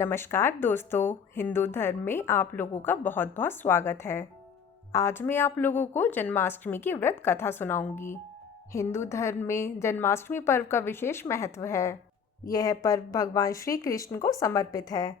नमस्कार दोस्तों, हिंदू धर्म में आप लोगों का बहुत बहुत स्वागत है। आज मैं आप लोगों को जन्माष्टमी की व्रत कथा सुनाऊंगी। हिंदू धर्म में जन्माष्टमी पर्व का विशेष महत्व है। यह पर्व भगवान श्री कृष्ण को समर्पित है।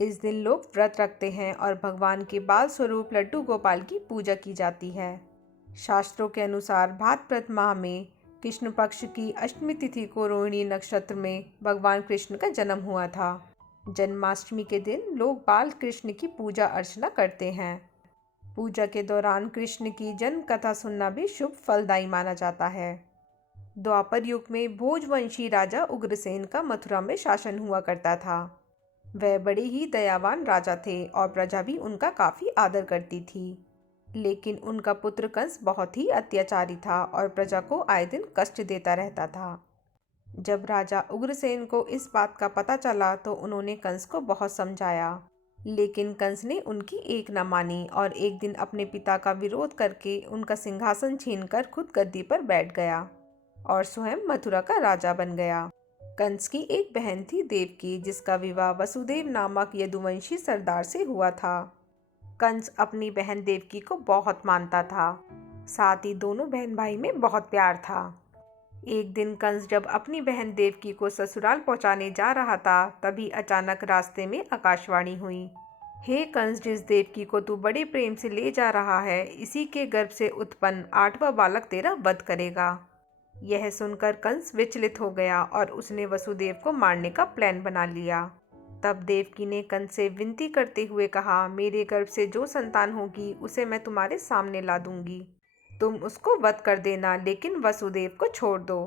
इस दिन लोग व्रत रखते हैं और भगवान के बाल स्वरूप लड्डू गोपाल की पूजा की जाती है। शास्त्रों के अनुसार भाद्रपद माह में कृष्ण पक्ष की अष्टमी तिथि को रोहिणी नक्षत्र में भगवान कृष्ण का जन्म हुआ था। जन्माष्टमी के दिन लोग बाल कृष्ण की पूजा अर्चना करते हैं। पूजा के दौरान कृष्ण की जन्म कथा सुनना भी शुभ फलदायी माना जाता है। द्वापर युग में भोजवंशी राजा उग्रसेन का मथुरा में शासन हुआ करता था। वह बड़े ही दयावान राजा थे और प्रजा भी उनका काफी आदर करती थी। लेकिन उनका पुत्र कंस बहुत ही अत्याचारी था और प्रजा को आए दिन कष्ट देता रहता था। जब राजा उग्रसेन को इस बात का पता चला तो उन्होंने कंस को बहुत समझाया, लेकिन कंस ने उनकी एक न मानी और एक दिन अपने पिता का विरोध करके उनका सिंहासन छीनकर खुद गद्दी पर बैठ गया और स्वयं मथुरा का राजा बन गया। कंस की एक बहन थी देवकी, जिसका विवाह वसुदेव नामक यदुवंशी सरदार से हुआ था। कंस अपनी बहन देवकी को बहुत मानता था, साथ ही दोनों बहन भाई में बहुत प्यार था। एक दिन कंस जब अपनी बहन देवकी को ससुराल पहुंचाने जा रहा था, तभी अचानक रास्ते में आकाशवाणी हुई, हे कंस, जिस देवकी को तू बड़े प्रेम से ले जा रहा है, इसी के गर्भ से उत्पन्न 8वां बालक तेरा वध करेगा। यह सुनकर कंस विचलित हो गया और उसने वसुदेव को मारने का प्लान बना लिया। तब देवकी ने कंस से विनती करते हुए कहा, मेरे गर्भ से जो संतान होगी उसे मैं तुम्हारे सामने ला दूंगी। तुम उसको वध कर देना, लेकिन वसुदेव को छोड़ दो।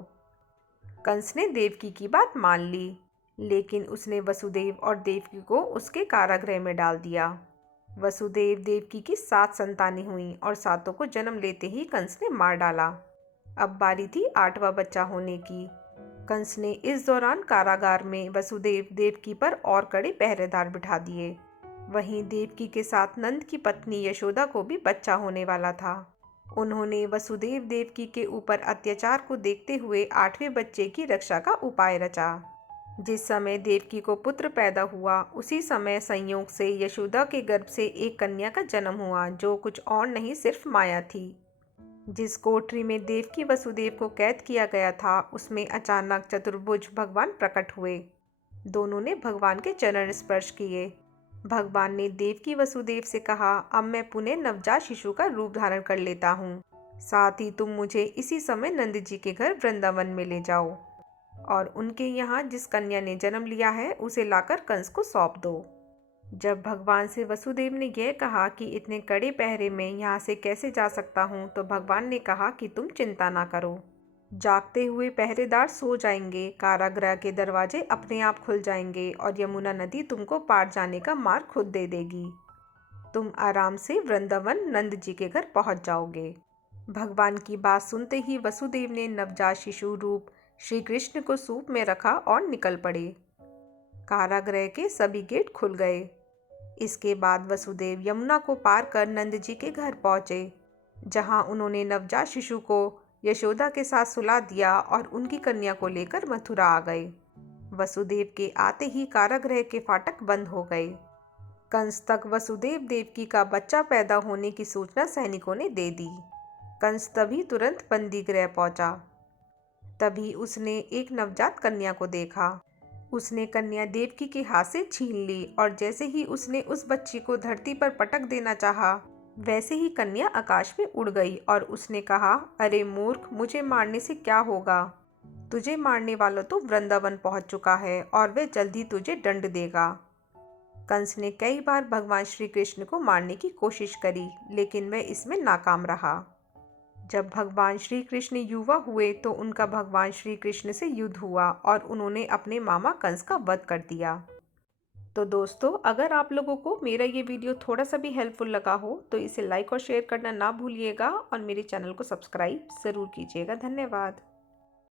कंस ने देवकी की बात मान ली, लेकिन उसने वसुदेव और देवकी को उसके कारागृह में डाल दिया। वसुदेव देवकी की 7 संतानें हुईं और 7 को जन्म लेते ही कंस ने मार डाला। अब बारी थी 8वां बच्चा होने की। कंस ने इस दौरान कारागार में वसुदेव देवकी पर और कड़े पहरेदार बिठा दिए। वहीं देवकी के साथ नंद की पत्नी यशोदा को भी बच्चा होने वाला था। उन्होंने वसुदेव देवकी के ऊपर अत्याचार को देखते हुए 8वें बच्चे की रक्षा का उपाय रचा। जिस समय देवकी को पुत्र पैदा हुआ, उसी समय संयोग से यशोदा के गर्भ से एक कन्या का जन्म हुआ, जो कुछ और नहीं सिर्फ माया थी। जिस कोठरी में देवकी वसुदेव को कैद किया गया था, उसमें अचानक चतुर्भुज भगवान प्रकट हुए। दोनों ने भगवान के चरण स्पर्श किए। भगवान ने देवकी वसुदेव से कहा, अब मैं पुनः नवजात शिशु का रूप धारण कर लेता हूँ। साथ ही तुम मुझे इसी समय नंद जी के घर वृंदावन में ले जाओ और उनके यहाँ जिस कन्या ने जन्म लिया है उसे लाकर कंस को सौंप दो। जब भगवान से वसुदेव ने यह कहा कि इतने कड़े पहरे में यहाँ से कैसे जा सकता हूँ, तो भगवान ने कहा कि तुम चिंता ना करो। जागते हुए पहरेदार सो जाएंगे, कारागृह के दरवाजे अपने आप खुल जाएंगे और यमुना नदी तुमको पार जाने का मार्ग खुद दे देगी। तुम आराम से वृंदावन नंद जी के घर पहुंच जाओगे। भगवान की बात सुनते ही वसुदेव ने नवजात शिशु रूप श्री कृष्ण को सूप में रखा और निकल पड़े। कारागृह के सभी गेट खुल गए। इसके बाद वसुदेव यमुना को पार कर नंद जी के घर पहुंचे, जहां उन्होंने नवजात शिशु को यशोदा के साथ सुला दिया और उनकी कन्या को लेकर मथुरा आ गए। वसुदेव के आते ही कारागृह के फाटक बंद हो गए। कंस तक वसुदेव देवकी का बच्चा पैदा होने की सूचना सैनिकों ने दे दी। कंस तभी तुरंत बंदी गृह पहुंचा। तभी उसने एक नवजात कन्या को देखा। उसने कन्या देवकी के हाथ से छीन ली और जैसे ही उसने उस बच्ची को धरती पर पटक देना चाहा, वैसे ही कन्या आकाश में उड़ गई और उसने कहा, अरे मूर्ख, मुझे मारने से क्या होगा? तुझे मारने वाला तो वृंदावन पहुंच चुका है और वह जल्दी तुझे दंड देगा। कंस ने कई बार भगवान श्री कृष्ण को मारने की कोशिश करी, लेकिन वह इसमें नाकाम रहा। जब भगवान श्री कृष्ण युवा हुए तो उनका भगवान श्री कृष्ण से युद्ध हुआ और उन्होंने अपने मामा कंस का वध कर दिया। तो दोस्तों, अगर आप लोगों को मेरा ये वीडियो थोड़ा सा भी हेल्पफुल लगा हो तो इसे लाइक और शेयर करना ना भूलिएगा और मेरे चैनल को सब्सक्राइब ज़रूर कीजिएगा। धन्यवाद।